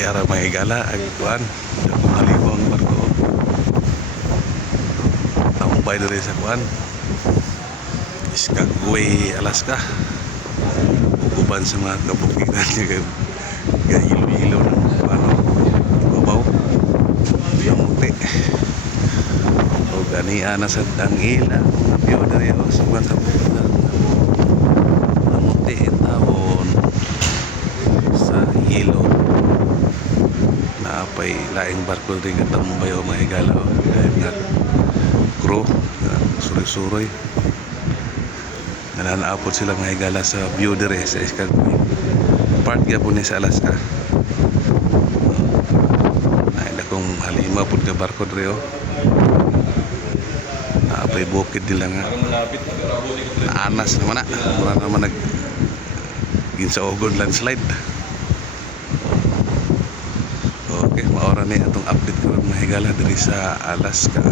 ara may higala agkuan halibong barko tambay diri sa kuan Skagway, Alaska. Uban sa mga kabukiran niya gayilo-ilo ng ano babaw yamuti o ganiya na sa tangila mga piyo diri o sa mga kabukiran yamuti taon sa hilo na apay laing barko rin katambay o mga higala o nga crew suroy-suroy nananaapot sila mga higala sa view dire sa Skagway part gyapon ni sa Alaska. Ay dakong halima pud ka barko dire o naapay bukid nila nga naanas naman na mura naman nag ginsaugod landslide. Okay, maora ni atong update ko mga higala diri sa Alaska.